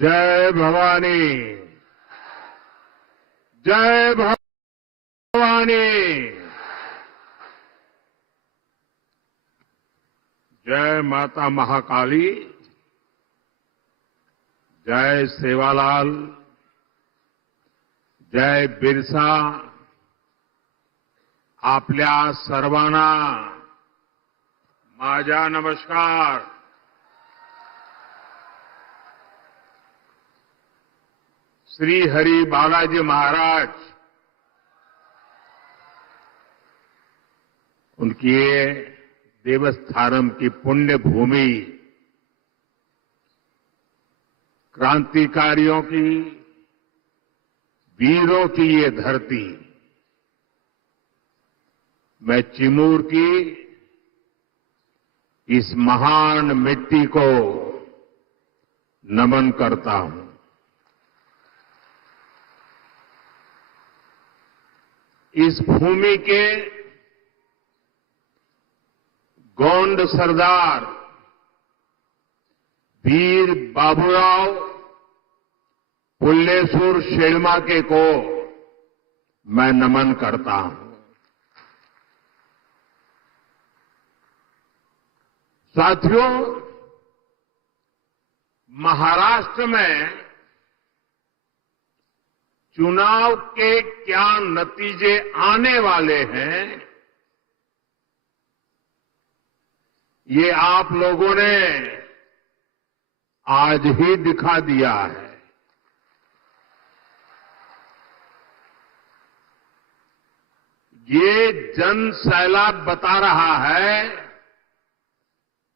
जय भवानी, जय भवानी, जय माता महाकाली, जय सेवालाल, जय बिरसा. आपल्या सर्वांना माझा नमस्कार. श्री हरि बालाजी महाराज उनकी ये देवस्थानम की पुण्य भूमि, क्रांतिकारियों की, वीरों की ये धरती, मैं चिमूर की इस महान मिट्टी को नमन करता हूं. इस भूमि के गोंड सरदार वीर बाबूराव पुल्लेसूर शेळमाके को मैं नमन करता हूं. साथियों, महाराष्ट्र में चुनाव के क्या नतीजे आने वाले हैं, ये आप लोगों ने आज ही दिखा दिया है. ये जन सैलाब बता रहा है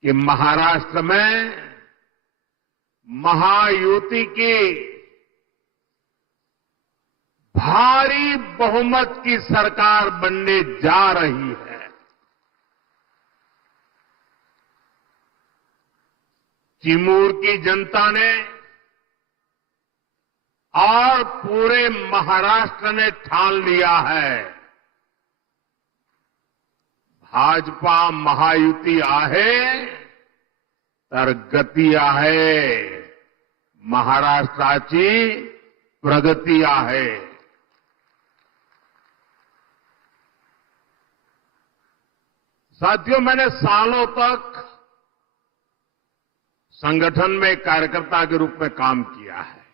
कि महाराष्ट्र में महायुति की भारी बहुमत की सरकार बनने जा रही है. चिमूर की जनता ने और पूरे महाराष्ट्र ने ठान लिया है, भाजपा महायुती आहे तर गती आहे, महाराष्ट्राची प्रगती आहे. साथियों, मैंने सालों तक संगठन में कार्यकर्ता के रूप में काम किया है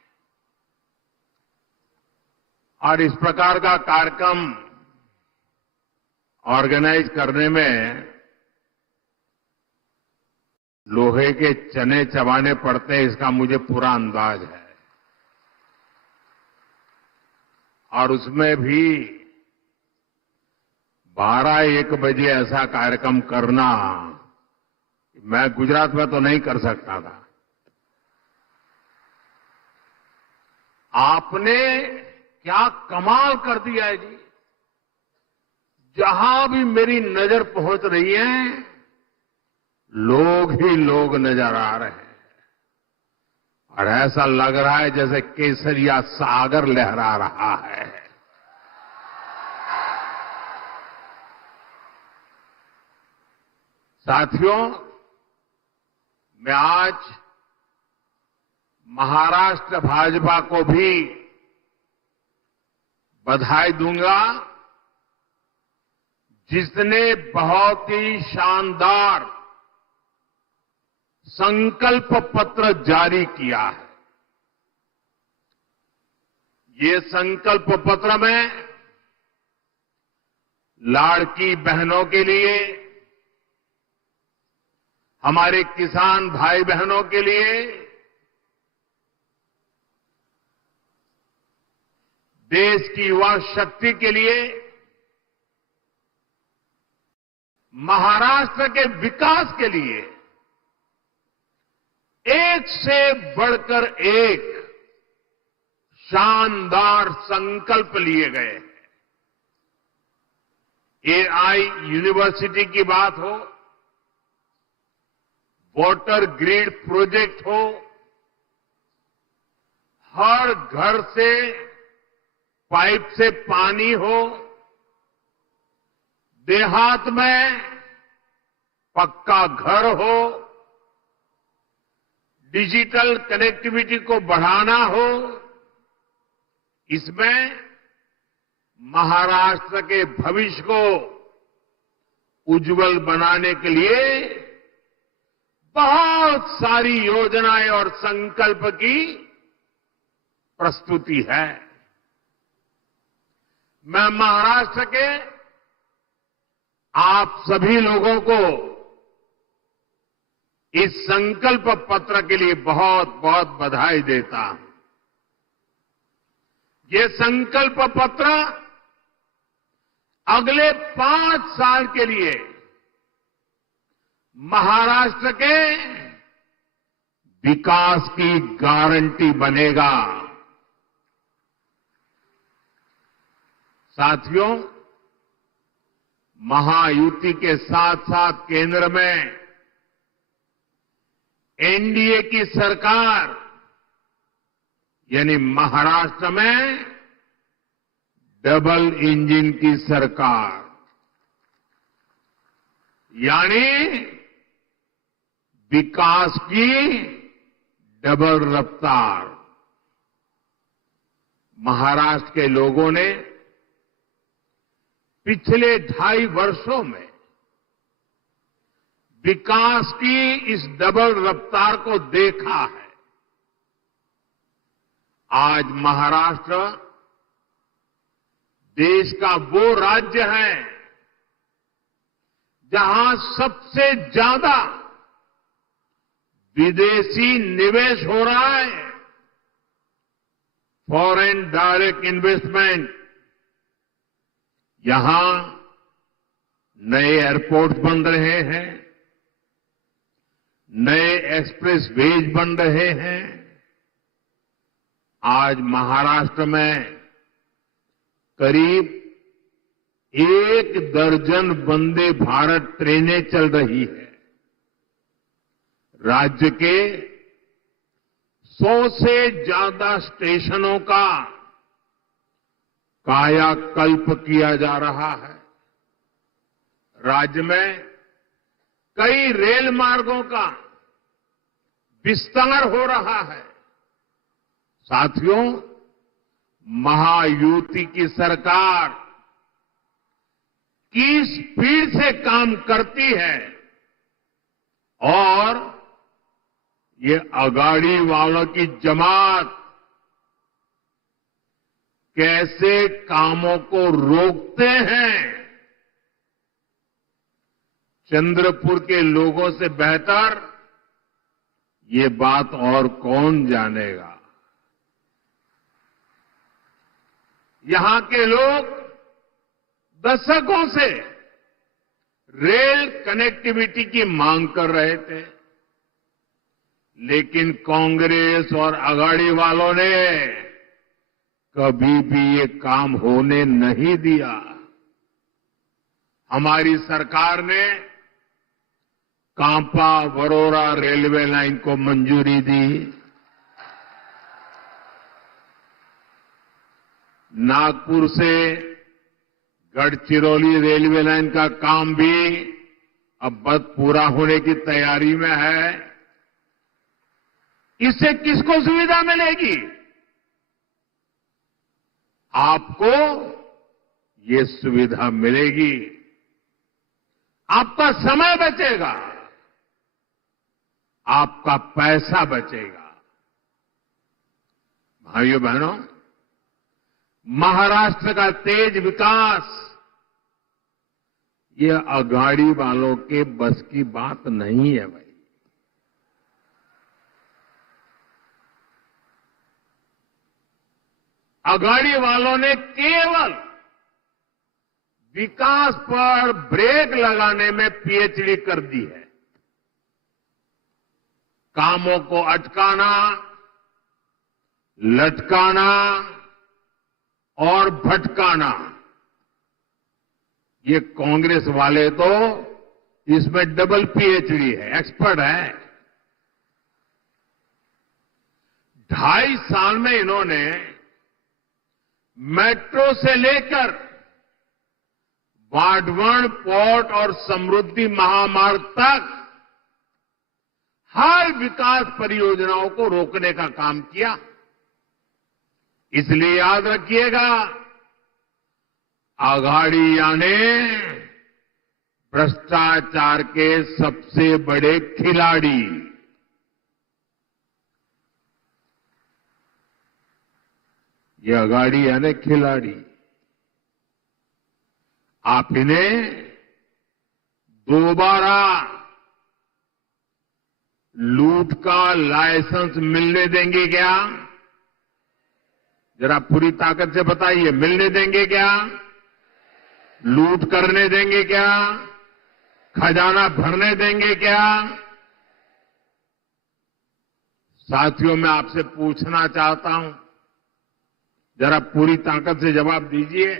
और इस प्रकार का कार्यक्रम ऑर्गेनाइज करने में लोहे के चने चबाने पड़ते हैं, इसका मुझे पूरा अंदाज है. और उसमें भी 12-1 बजे ऐसा कार्यक्रम करना, मैं गुजरात में तो नहीं कर सकता था. आपने क्या कमाल कर दिया है जी. जहां भी मेरी नजर पहुंच रही है, लोग ही लोग नजर आ रहे हैं और ऐसा लग रहा है जैसे केसरिया सागर लहरा रहा है. साथियों, मैं आज महाराष्ट्र भाजपा को भी बधाई दूंगा, जिसने बहुत ही शानदार संकल्प पत्र जारी किया है. ये संकल्प पत्र में लाड़की बहनों के लिए, हमारे किसान भाई बहनों के लिए, देश की युवा शक्ति के लिए, महाराष्ट्र के विकास के लिए एक से बढ़कर एक शानदार संकल्प लिए गए. एआई यूनिवर्सिटी की बात हो, वाटर ग्रिड प्रोजेक्ट हो, हर घर से पाइप से पानी हो, देहात में पक्का घर हो, डिजिटल कनेक्टिविटी को बढ़ाना हो, इसमें महाराष्ट्र के भविष्य को उज्जवल बनाने के लिए बहुत सारी योजनाएं और संकल्प की प्रस्तुति है। मैं महाराष्ट्र के आप सभी लोगों को इस संकल्प पत्र के लिए बहुत बहुत बधाई देता हूं। ये संकल्प पत्र अगले 5 साल के लिए महाराष्ट्र के विकास की गारंटी बनेगा। साथियों, महायुति के साथ साथ केंद्र में एनडीए की सरकार यानी महाराष्ट्र में डबल इंजन की सरकार यानी विकास की डबल रफ्तार। महाराष्ट्र के लोगों ने पिछले 2.5 वर्षों में विकास की इस डबल रफ्तार को देखा है। आज महाराष्ट्र देश का वो राज्य है जहां सबसे ज्यादा विदेशी निवेश हो रहा है। फॉरेन डायरेक्ट इन्वेस्टमेंट, यहां नए एयरपोर्ट बन रहे हैं, नए एक्सप्रेस वेज बन रहे हैं। आज महाराष्ट्र में करीब 1 दर्जन वंदे भारत ट्रेनें चल रही है। राज्य के 100 से ज्यादा स्टेशनों का कायाकल्प किया जा रहा है। राज्य में कई रेल मार्गों का विस्तार हो रहा है। साथियों, महायुति की सरकार किस स्पीड से काम करती है और ये अगाड़ी वालों की जमात कैसे कामों को रोकते हैं, चंद्रपुर के लोगों से बेहतर ये बात और कौन जानेगा। यहां के लोग दशकों से रेल कनेक्टिविटी की मांग कर रहे थे, लेकिन कांग्रेस और अगाड़ी वालों ने कभी भी ये काम होने नहीं दिया। हमारी सरकार ने कांपा वरोरा रेलवे लाइन को मंजूरी दी। नागपुर से गढ़चिरौली रेलवे लाइन का काम भी अब बस पूरा होने की तैयारी में है। इससे किसको सुविधा मिलेगी? आपको ये सुविधा मिलेगी, आपका समय बचेगा, आपका पैसा बचेगा। भाइयों बहनों, महाराष्ट्र का तेज विकास ये अगाड़ी वालों के बस की बात नहीं है भाई। अगाड़ी वालों ने केवल विकास पर ब्रेक लगाने में पीएचडी कर दी है। कामों को अटकाना, लटकाना और भटकाना, ये कांग्रेस वाले तो इसमें डबल पीएचडी है, एक्सपर्ट है। 2.5 साल में इन्होंने मेट्रो से लेकर बाढ़वन पोर्ट और समृद्धि महामार्ग तक हर विकास परियोजनाओं को रोकने का काम किया। इसलिए याद रखिएगा, आघाड़िया ने भ्रष्टाचार के सबसे बड़े खिलाड़ी, ये आघाड़िया ने खिलाड़ी, आप इन्हें दोबारा लूट का लाइसेंस मिलने देंगे क्या? जरा पूरी ताकत से बताइए, मिलने देंगे क्या? लूट करने देंगे क्या? खजाना भरने देंगे क्या? साथियों, मैं आपसे पूछना चाहता हूं, जरा पूरी ताकत से जवाब दीजिए।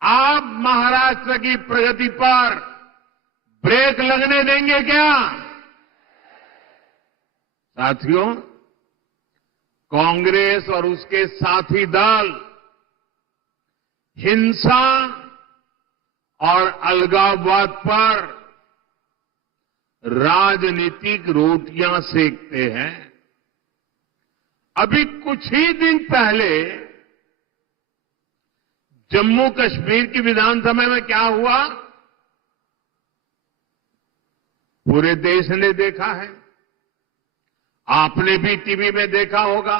आप महाराष्ट्र की प्रगति पर ब्रेक लगने देंगे क्या? साथियों, कांग्रेस और उसके साथी दल हिंसा और अलगाववाद पर राजनीतिक रोटियां सेकते हैं। अभी कुछ ही दिन पहले जम्मू कश्मीर की विधानसभा में क्या हुआ, पूरे देश ने देखा है। आपने भी टीवी में देखा होगा,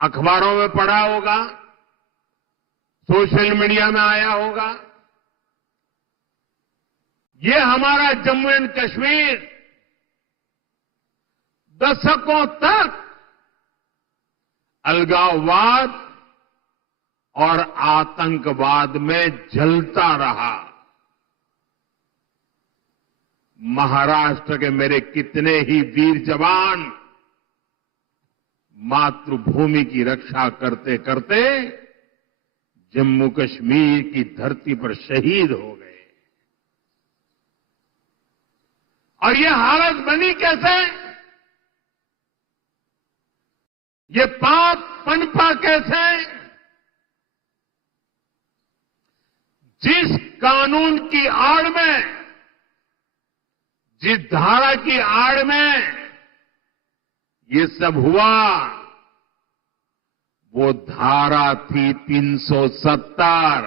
अखबारों में पढ़ा होगा, सोशल मीडिया में आया होगा। ये हमारा जम्मू एंड कश्मीर दशकों तक अलगाववाद और आतंकवाद में जलता रहा। महाराष्ट्र के मेरे कितने ही वीर जवान मातृभूमि की रक्षा करते करते जम्मू कश्मीर की धरती पर शहीद हो गए। और ये हालत बनी कैसे? ये पाप पनपा कैसे? जिस कानून की आड़ में, जिस धारा की आड़ में ये सब हुआ, वो धारा थी 370,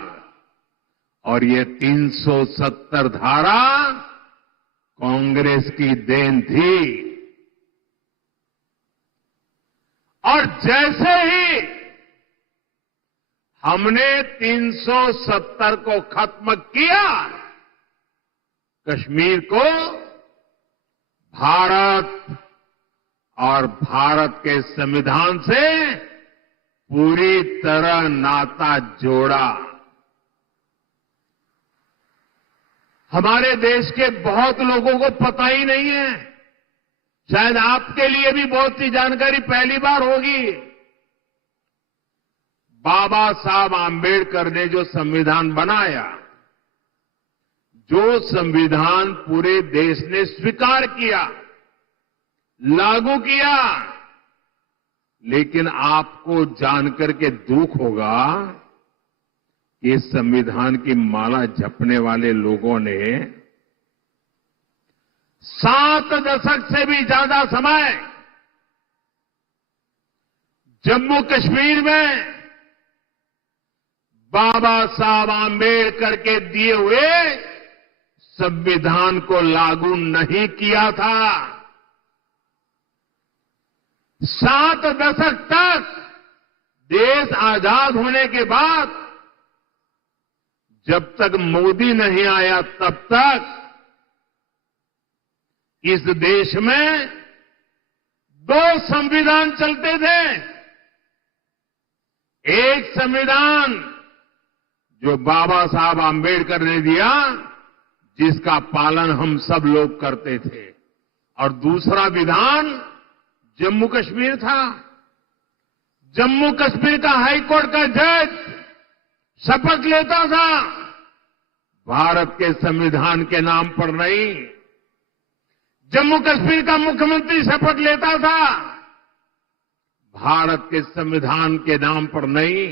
और ये 370 धारा कांग्रेस की देन थी। और जैसे ही हमने 370 को खत्म किया, कश्मीर को भारत और भारत के संविधान से पूरी तरह नाता जोड़ा। हमारे देश के बहुत लोगों को पता ही नहीं है, शायद आपके लिए भी बहुत सी जानकारी पहली बार होगी। बाबा साहब आंबेडकर ने जो संविधान बनाया, जो संविधान पूरे देश ने स्वीकार किया, लागू किया, लेकिन आपको जानकर के दुख होगा कि इस संविधान की माला जपने वाले लोगों ने 7 दशक से भी ज्यादा समय जम्मू कश्मीर में बाबा साहब आंबेडकर के दिए हुए संविधान को लागू नहीं किया था। 7 दशक तक देश आजाद होने के बाद, जब तक मोदी नहीं आया तब तक इस देश में 2 संविधान चलते थे। एक संविधान जो बाबा साहब आंबेडकर ने दिया, जिसका पालन हम सब लोग करते थे, और दूसरा विधान जम्मू कश्मीर था। जम्मू कश्मीर का हाईकोर्ट का जज शपथ लेता था, भारत के संविधान के नाम पर नहीं। जम्मू कश्मीर का मुख्यमंत्री शपथ लेता था, भारत के संविधान के नाम पर नहीं।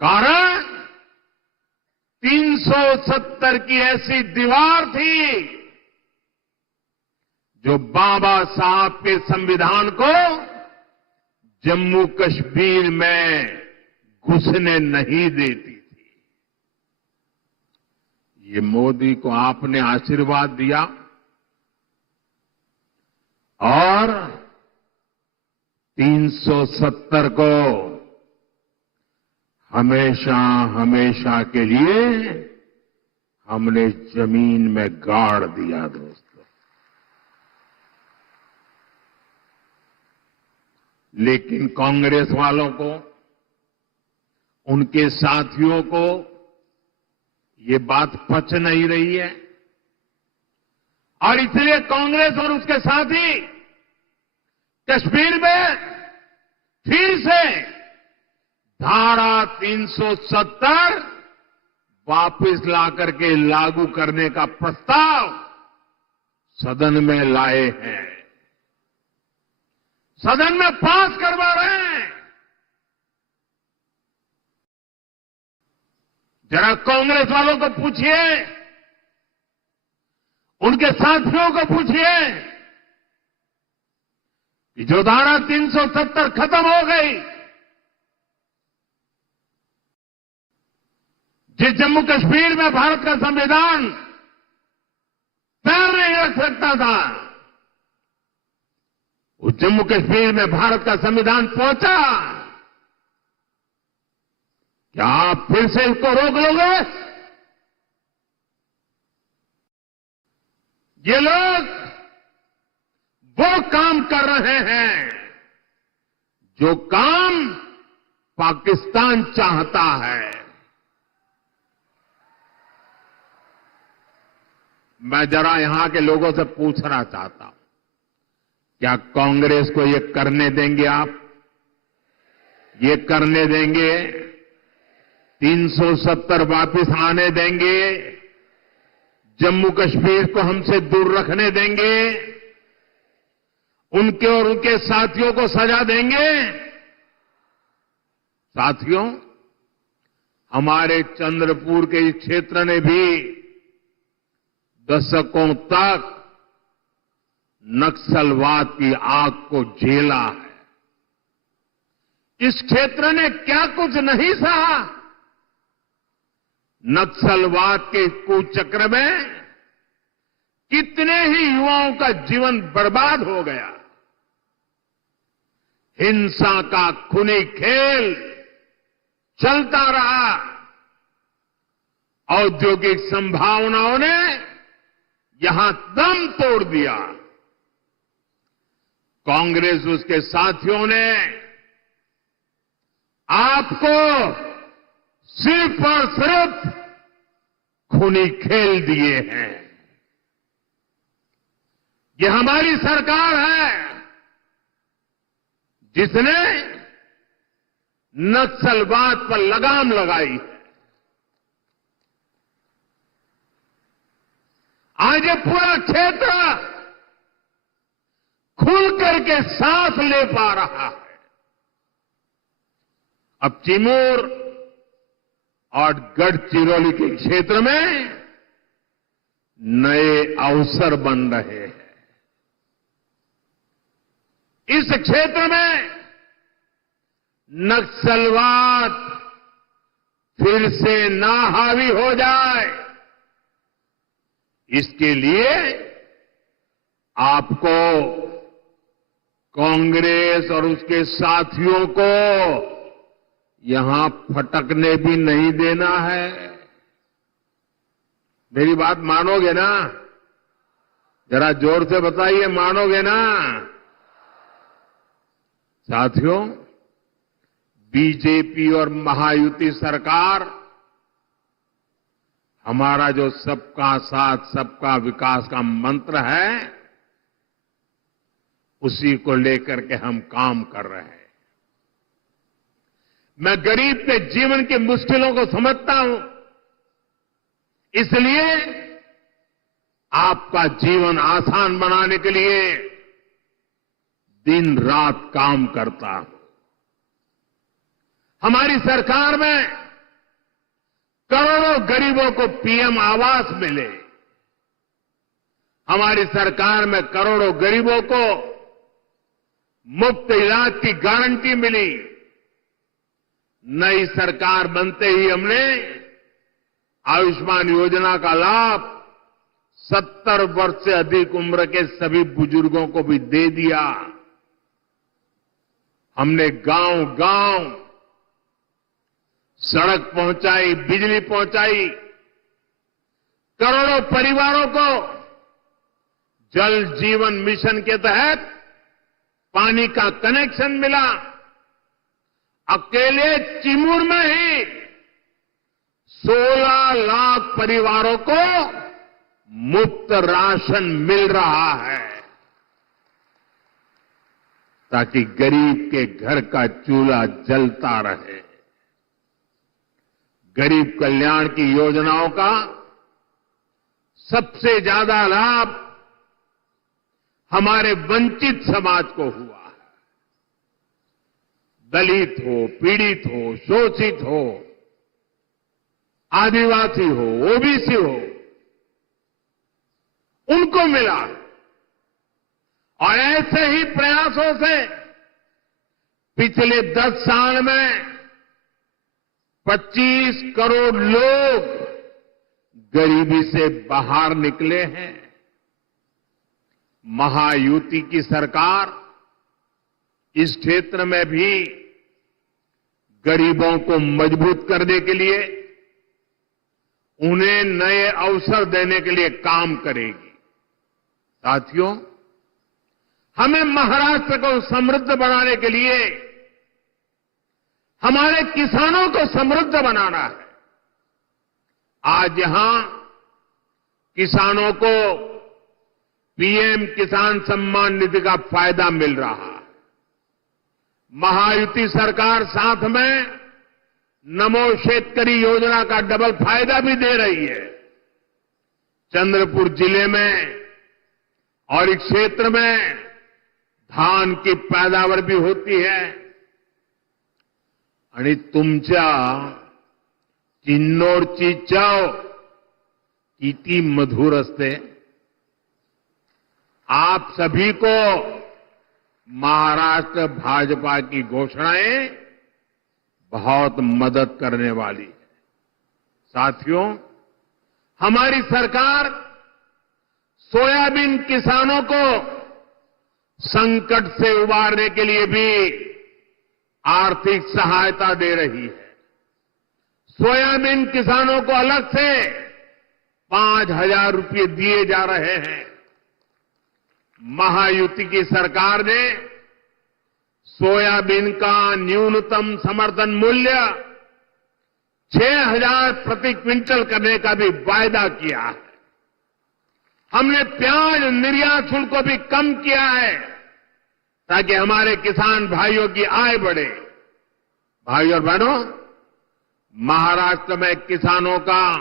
कारण 370 की ऐसी दीवार थी जो बाबा साहब के संविधान को जम्मू कश्मीर में घुसने नहीं देती थी। ये मोदी को आपने आशीर्वाद दिया और 370 को हमेशा हमेशा के लिए हमने जमीन में गाड़ दिया दोस्तों। लेकिन कांग्रेस वालों को, उनके साथियों को ये बात पच नहीं रही है और इसलिए कांग्रेस और उसके साथी कश्मीर में फिर से धारा 370 वापस लाकर के लागू करने का प्रस्ताव सदन में लाए हैं, सदन में पास करवा रहे हैं। जरा कांग्रेस वालों को पूछिए, उनके साथियों को पूछिए कि जो धारा 370 खत्म हो गई, जिस जम्मू कश्मीर में भारत का संविधान पैर नहीं रख सकता था, उस जम्मू कश्मीर में भारत का संविधान पहुंचा। क्या आप फिर से इसको रोक लोगे? ये लोग वो काम कर रहे हैं जो काम पाकिस्तान चाहता है। मैं जरा यहां के लोगों से पूछना चाहता हूं, क्या कांग्रेस को ये करने देंगे आप? ये करने देंगे? 370 वापस आने देंगे? जम्मू कश्मीर को हमसे दूर रखने देंगे? उनके और उनके साथियों को सजा देंगे? साथियों, हमारे चंद्रपुर के इस क्षेत्र ने भी दशकों तक नक्सलवाद की आग को झेला है। इस क्षेत्र ने क्या कुछ नहीं सहा। नक्सलवाद के कुचक्र में कितने ही युवाओं का जीवन बर्बाद हो गया। हिंसा का खूनी खेल चलता रहा। औद्योगिक संभावनाओं ने यहां दम तोड़ दिया। कांग्रेस उसके साथियों ने आपको सिर्फ और सिर्फ खूनी खेल दिए हैं। ये हमारी सरकार है जिसने नक्सलवाद पर लगाम लगाई है। आज ये पूरा क्षेत्र खुल करके सांस ले पा रहा है। अब चिमूर और गढ़चिरौली के क्षेत्र में नए अवसर बन रहे हैं। इस क्षेत्र में नक्सलवाद फिर से ना हावी हो जाए, इसके लिए आपको कांग्रेस और उसके साथियों को यहां फटकने भी नहीं देना है। मेरी बात मानोगे ना? जरा जोर से बताइए, मानोगे ना? साथियों, बीजेपी और महायुति सरकार हमारा जो सबका साथ सबका विकास का मंत्र है, उसी को लेकर के हम काम कर रहे हैं। मैं गरीब के जीवन की मुश्किलों को समझता हूं, इसलिए आपका जीवन आसान बनाने के लिए दिन रात काम करता हूं। हमारी सरकार में करोड़ों गरीबों को पीएम आवास मिले। हमारी सरकार में करोड़ों गरीबों को मुफ्त इलाज की गारंटी मिली। नई सरकार बनते ही हमने आयुष्मान योजना का लाभ 70 वर्ष से अधिक उम्र के सभी बुजुर्गों को भी दे दिया। हमने गांव-गांव सड़क पहुंचाई, बिजली पहुंचाई। करोड़ों परिवारों को जल जीवन मिशन के तहत पानी का कनेक्शन मिला। अकेले चिमूर में ही 16 लाख परिवारों को मुफ्त राशन मिल रहा है, ताकि गरीब के घर का चूल्हा जलता रहे। गरीब कल्याण की योजनाओं का सबसे ज्यादा लाभ हमारे वंचित समाज को हुआ है। दलित हो, पीड़ित हो, शोषित हो, आदिवासी हो, ओबीसी हो, उनको मिला। और ऐसे ही प्रयासों से पिछले 10 साल में 25 करोड़ लोग गरीबी से बाहर निकले हैं। महायुति की सरकार इस क्षेत्र में भी गरीबों को मजबूत करने के लिए, उन्हें नए अवसर देने के लिए काम करेगी। साथियों, हमें महाराष्ट्र को समृद्ध बनाने के लिए हमारे किसानों को समृद्ध बनाना है। आज यहां किसानों को पीएम किसान सम्मान निधि का फायदा मिल रहा है। महायुति सरकार साथ में नमो शेतकरी योजना का डबल फायदा भी दे रही है। चंद्रपुर जिले में और इस क्षेत्र में धान की पैदावार भी होती है। आणि तुमच्या किन्नौरची चव किती मधुर असते। आप सभी को महाराष्ट्र भाजपा की घोषणाएं बहुत मदद करने वाली है। साथियों, हमारी सरकार सोयाबीन किसानों को संकट से उबारने के लिए भी आर्थिक सहायता दे रही है। सोयाबीन किसानों को अलग से 5,000 रुपये दिए जा रहे हैं। महायुति की सरकार ने सोयाबीन का न्यूनतम समर्थन मूल्य 6,000 प्रति क्विंटल करने का भी वायदा किया है। हमने प्याज निर्यात शुल्क को भी कम किया है, ताकि हमारे किसान भाइयों की आय बढ़े। भाइयों और बहनों, महाराष्ट्र में किसानों का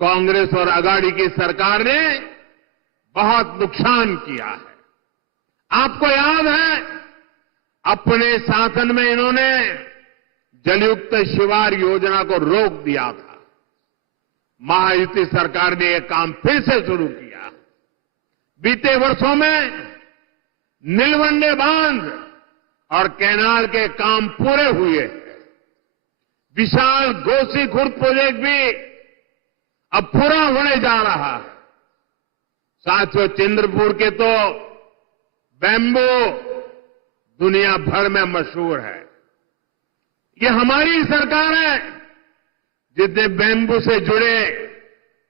कांग्रेस और अघाड़ी की सरकार ने बहुत नुकसान किया है। आपको याद है, अपने शासन में इन्होंने जलयुक्त शिवार योजना को रोक दिया था। महायुति सरकार ने यह काम फिर से शुरू किया। बीते वर्षों में नीलवंडे बांध और कैनाल के काम पूरे हुए। विशाल गोसी खुर्द प्रोजेक्ट भी अब पूरा होने जा रहा है। साथियों, चंद्रपुर के तो बैम्बू दुनिया भर में मशहूर है। ये हमारी सरकार है जिसने बैम्बू से जुड़े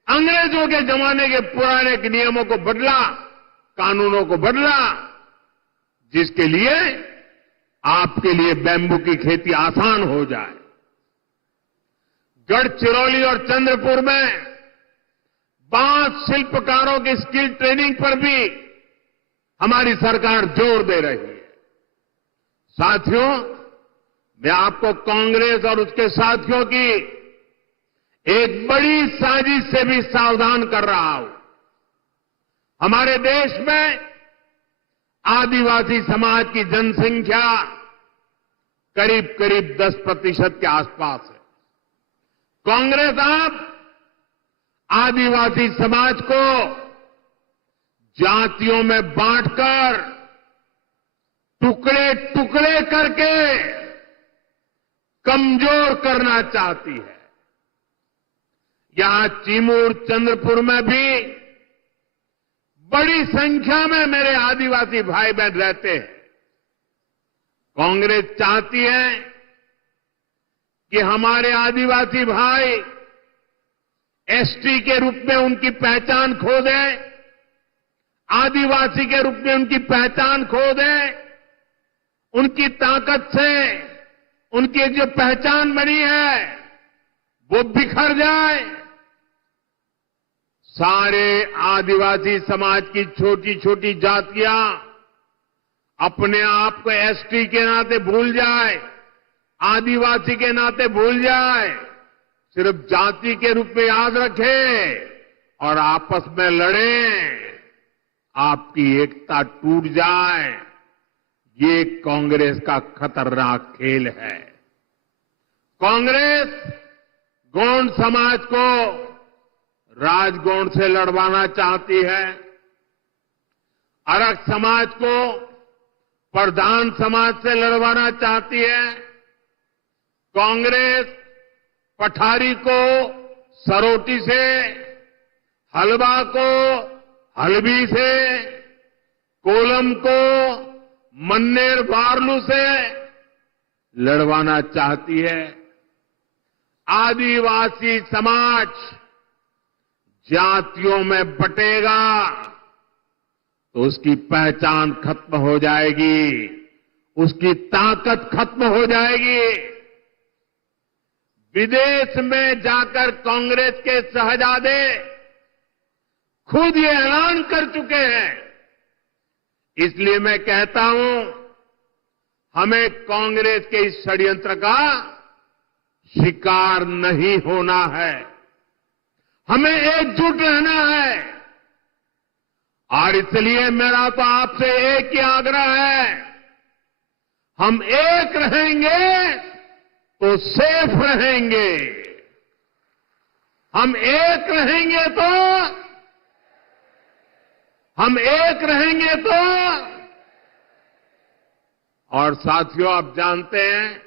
अंग्रेजों के जमाने के पुराने नियमों को बदला, कानूनों को बदला, जिसके लिए आपके लिए बैम्बू की खेती आसान हो जाए। गढ़चिरौली और चंद्रपुर में बांस शिल्पकारों की स्किल ट्रेनिंग पर भी हमारी सरकार जोर दे रही है। साथियों, मैं आपको कांग्रेस और उसके साथियों की एक बड़ी साजिश से भी सावधान कर रहा हूं। हमारे देश में आदिवासी समाज की जनसंख्या करीब करीब 10% के आसपास है। कांग्रेस अब आदिवासी समाज को जातियों में बांटकर टुकड़े टुकड़े करके कमजोर करना चाहती है। यहां चिमूर चंद्रपुर में भी बड़ी संख्या में मेरे आदिवासी भाई बहन रहते हैं। कांग्रेस चाहती है कि हमारे आदिवासी भाई एसटी के रूप में उनकी पहचान खो दें, आदिवासी के रूप में उनकी पहचान खो दें, उनकी ताकत से उनकी एक जो पहचान बनी है वो बिखर जाए। सारे आदिवासी समाज की छोटी छोटी जातियां अपने आप को एसटी के नाते भूल जाए, आदिवासी के नाते भूल जाए, सिर्फ जाति के रूप में याद रखें और आपस में लड़ें, आपकी एकता टूट जाए। ये कांग्रेस का खतरनाक खेल है। कांग्रेस गौंड समाज को राजगौंड से लड़वाना चाहती है, अरग समाज को प्रधान समाज से लड़वाना चाहती है, कांग्रेस पठारी को सरोटी से, हलवा को हलबी से, कोलम को मन्नेर बारलू से लड़वाना चाहती है। आदिवासी समाज जातियों में बटेगा तो उसकी पहचान खत्म हो जाएगी, उसकी ताकत खत्म हो जाएगी। विदेश में जाकर कांग्रेस के शहजादे खुद ये ऐलान कर चुके हैं। इसलिए मैं कहता हूं, हमें कांग्रेस के इस षड्यंत्र का शिकार नहीं होना है, हमें एकजुट रहना है। और इसलिए मेरा तो आपसे एक ही आग्रह है, हम एक रहेंगे तो सेफ रहेंगे, हम एक रहेंगे तो और साथियों, आप जानते हैं,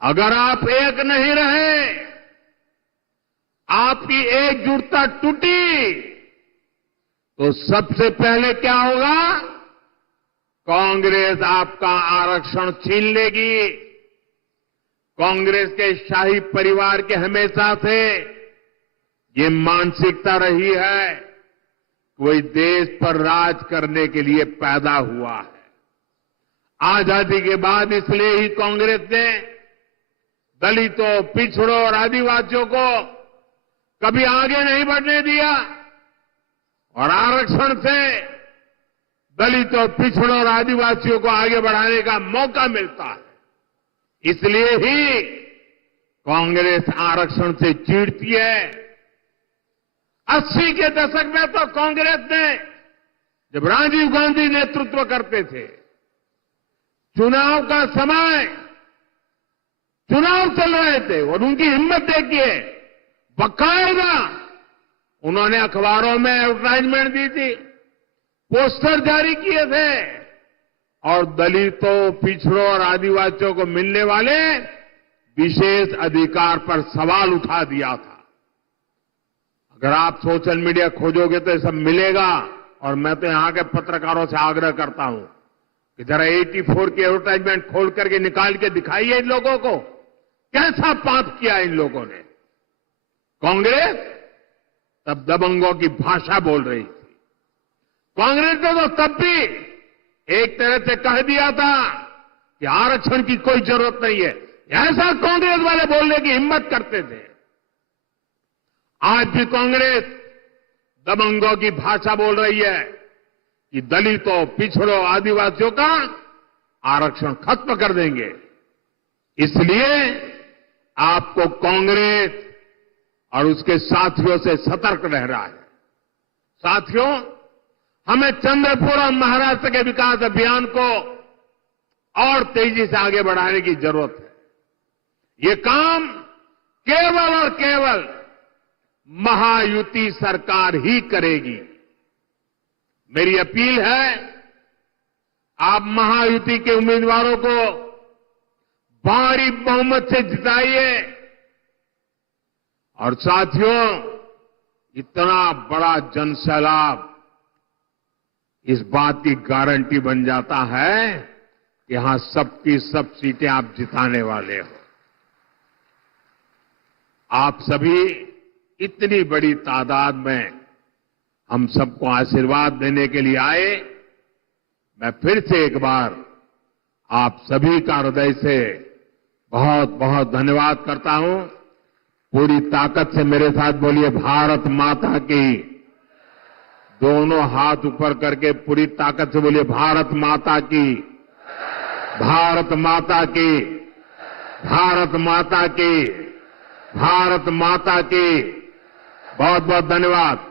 अगर आप एक नहीं रहे, आपकी एकजुटता टूटी, तो सबसे पहले क्या होगा? कांग्रेस आपका आरक्षण छीन लेगी। कांग्रेस के शाही परिवार के हमेशा से ये मानसिकता रही है, कोई देश पर राज करने के लिए पैदा हुआ है। आजादी के बाद इसलिए ही कांग्रेस ने दलितों, पिछड़ों और आदिवासियों को कभी आगे नहीं बढ़ने दिया और आरक्षण से दलितों, पिछड़ों और आदिवासियों को आगे बढ़ाने का मौका मिलता है। इसलिए ही कांग्रेस आरक्षण से चिढ़ती है। 80 के दशक में तो कांग्रेस ने, जब राजीव गांधी नेतृत्व करते थे, चुनाव का समय, चुनाव चल रहे थे और उनकी हिम्मत देखिए, बकायदा उन्होंने अखबारों में एडवर्टाइजमेंट दी थी, पोस्टर जारी किए थे और दलितों, पिछड़ों और आदिवासियों को मिलने वाले विशेष अधिकार पर सवाल उठा दिया था। अगर आप सोशल मीडिया खोजोगे तो ये सब मिलेगा। और मैं तो यहां के पत्रकारों से आग्रह करता हूं कि जरा 84 की एडवर्टाइजमेंट खोल करके निकाल के दिखाइए इन लोगों को, कैसा पाप किया इन लोगों ने। कांग्रेस तब दबंगों की भाषा बोल रही थी। कांग्रेस ने तो तब भी एक तरह से कह दिया था कि आरक्षण की कोई जरूरत नहीं है, ऐसा कांग्रेस वाले बोलने की हिम्मत करते थे। आज भी कांग्रेस दबंगों की भाषा बोल रही है कि दलितों, पिछड़ों, आदिवासियों का आरक्षण खत्म कर देंगे। इसलिए आपको कांग्रेस और उसके साथियों से सतर्क रहना है। साथियों, हमें चंद्रपुर और महाराष्ट्र के विकास अभियान को और तेजी से आगे बढ़ाने की जरूरत है। ये काम केवल और केवल महायुति सरकार ही करेगी। मेरी अपील है, आप महायुति के उम्मीदवारों को भारी बहुमत से जिताइए। और साथियों, इतना बड़ा जनसैलाब इस बात की गारंटी बन जाता है कि यहां सबकी सब सीटें आप जिताने वाले हो। आप सभी इतनी बड़ी तादाद में हम सबको आशीर्वाद देने के लिए आए। मैं फिर से एक बार आप सभी का हृदय से बहुत बहुत धन्यवाद करता हूं। पूरी ताकत से मेरे साथ बोलिए, भारत माता की। दोनों हाथ ऊपर करके पूरी ताकत से बोलिए, भारत माता की, भारत माता की, भारत माता की, भारत माता की। बहुत बहुत धन्यवाद।